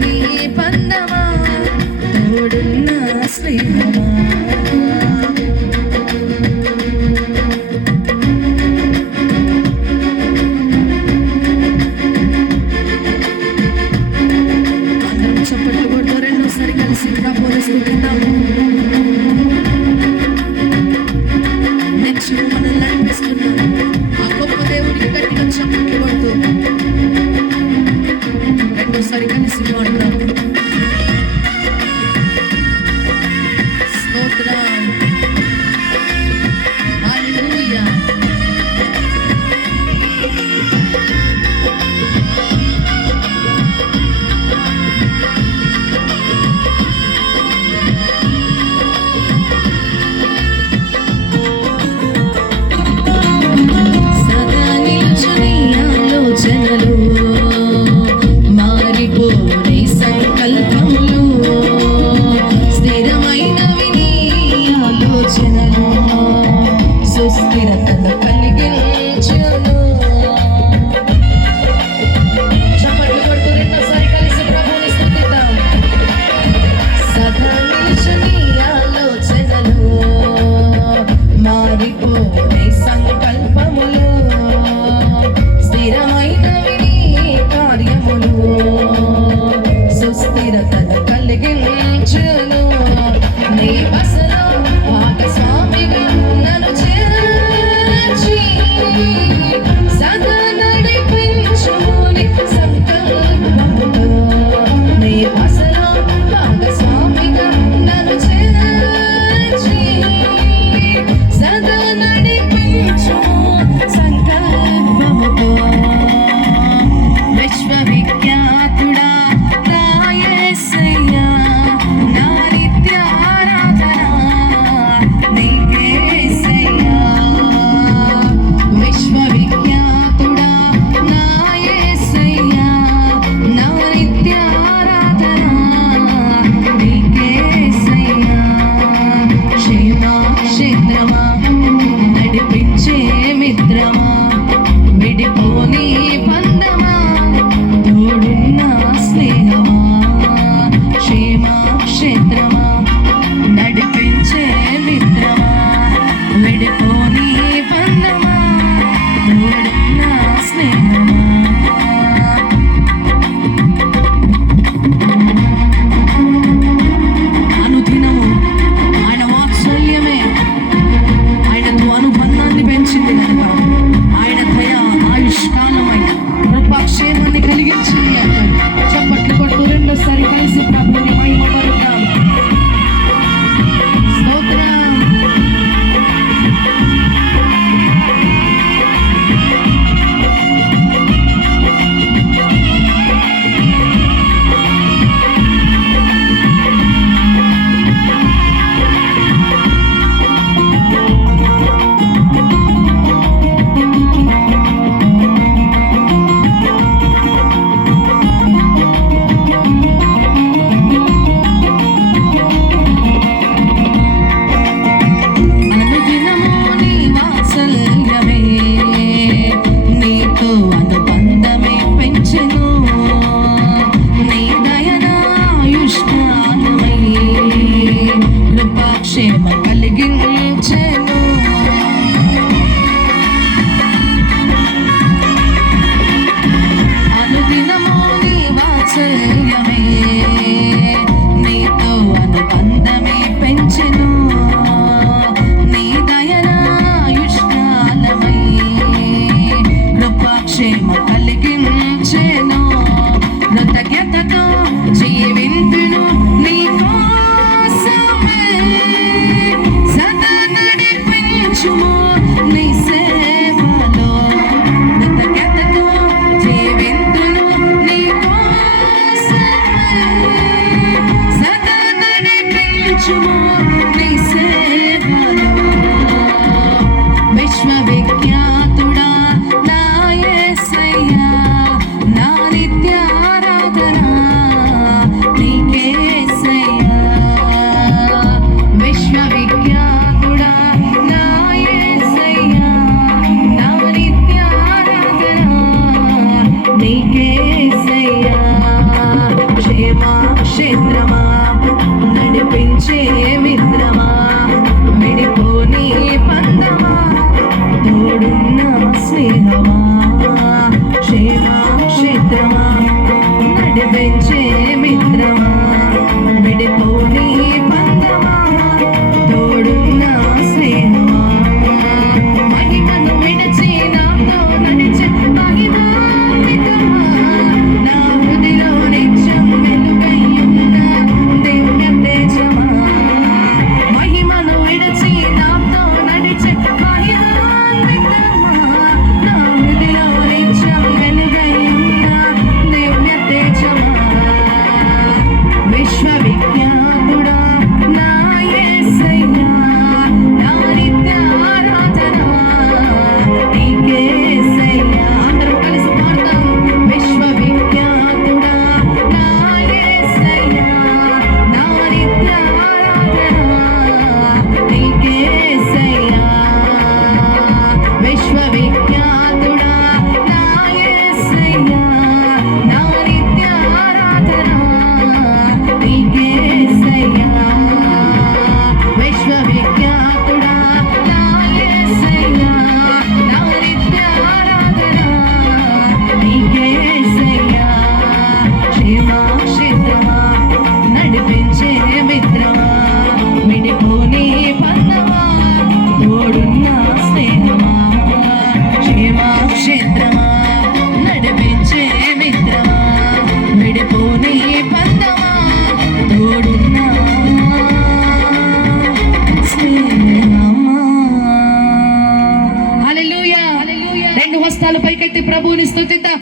నీ పందమా తోడున్న స్నేహమా అందరం చప్పట్లు కొడుతూ రెండోసారి కలిసి ప్రభువుని స్తుతిద్దాము. నెక్స్ట్ మనల్ని నడిపిస్తున్నాం ఆ గొప్ప దేవుడికి గట్టిగా చప్పట్లు కొడుతూ రెండోసారి కలిసి పాడుదాం. స్తోత్రం హల్లెలూయా. సదా నిలుచుని ఆలోచనలు మారిపోని సంకల్పములు స్థిరమైనవి నీ ఆలోచనలు సుస్థిరతను కలిగించును. చప్పట్లు కొడుతూ రెండోసారి కలిసి ప్రభువుని స్తుతిద్దాం. సదా నిలుచుని ఆలోచనలు మారిపోని సంకల్పములు స్థిరమైనవి నీ కార్యములు సుస్థిరతను కలిగించును. నీ బసలో భాగస్వామిగా నన్ను చేర్చి సదా నడిపించుము నీ సంకల్పముతో. నీ బసలో భాగస్వామిగా నన్ను చేర్చి సదా నడిపించుము సంకల్పముతో. విశ్వవిఖ్యాతుడా నా యేసయ్యా నా నిత్య ఆరాధన నీకేసయ్యా. విశ్వవిఖ్యాతుడా నా యేసయ్యా నా నిత్య ఆరాధన నీకేసయ్యా. క్షేమా క్షేత్రమా నడిపించే మిత్రమా విడిపోని పందమా తోడున్న స్నేహమా. క్షేమా క్షేత్రమా నడిపించే మిత్రమా విడిపోని పందమా తోడున్న స్నేహమా. అనుదినము ఆయన వాత్సల్యమే ఆయనతో అనుబంధాన్ని పెంచింది కనుక ఆయన దయ ఆయుష్కాలమైన కృపాక్షేమాన్ని కలిగించింది అంటారు. చప్పట్లు కొడుతూ రెండోసారి కలిసి ప్రభుని మహిమపరుద్దాం. స్తోత్రం అనుదినము నీ వాత్సల్యమే నీతో అనుబంధమే పెంచెను. నీ దయన ఆయుష్కాలమై కృపాక్షేమ కలిగించెను. అనుదినము నీ వాత్సల్యమే నీతో అనుబంధమే పెంచెను. నీ దయన ఆయుష్కాలమై కృపాక్షేమ కలిగించెను. కృతజ్ఞతతో జీవింతును నీ కోసమే సదా నడిపించుము నీ సేవలో. కృతజ్ఞతతో జీవింతును నీ కోసమే సదా నడిపించుము నీ సేవలో. విశ్వవిఖ్యాతుడా నా యేసయ్యా నా నిత్య ఆరాధన నీకేసయ్యా. విశ్వవిఖ్యాతుడా నా యేసయ్యా నా నిత్య ఆరాధన నీకేసయ్యా. హస్తాలు పైకెత్తి ప్రభువుని స్తుతిద్దాం.